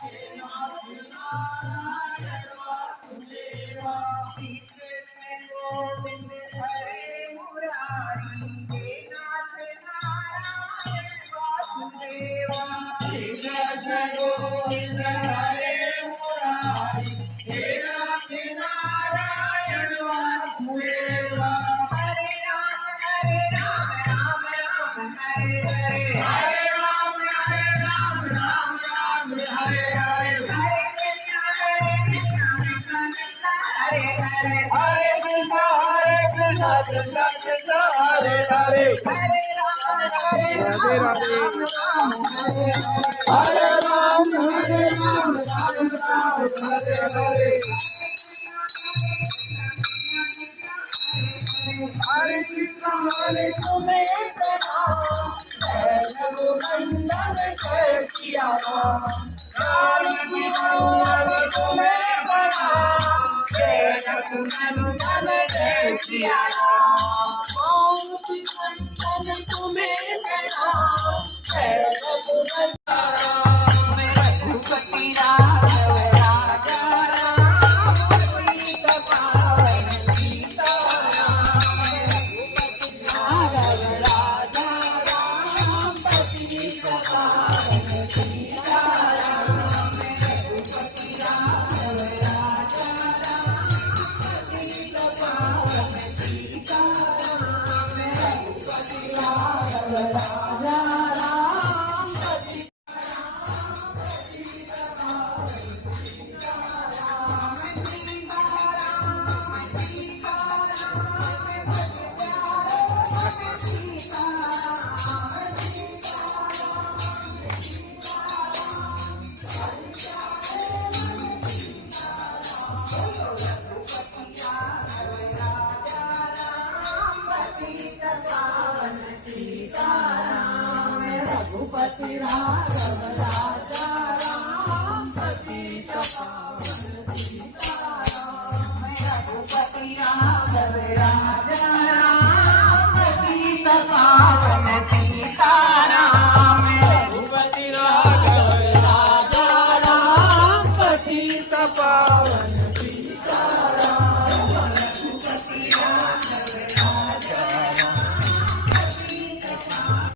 गोविंद हरे मुरारी हे नाथ नारायण वासुदेवा हे कृष्ण गोविंद हरे मुरारी हे नाथ नारायण वासुदेवा हरे राम राम राम हरे हरे हरे राम राम राम हरे हरे हरे कृष्ण कृष्ण हरे हरे हरे कृष्ण कृष्ण कृष्ण हरे हरे हरे राम राधे राधे हरे राम राम राम हरे हरे हरे कृष्ण हरे तुम्हें प्रणाम जय रघुनंदन जय सिया राम जानकी मंगल तुम्हें प्रणाम जय रघुनंदन जय सिया राम जानकी मंगल तुम्हें प्रणाम जय रघुनंदन रघुपति राघव राजा राम सीता पावन सीता रघुपति राघव राजा राम पतित पावन।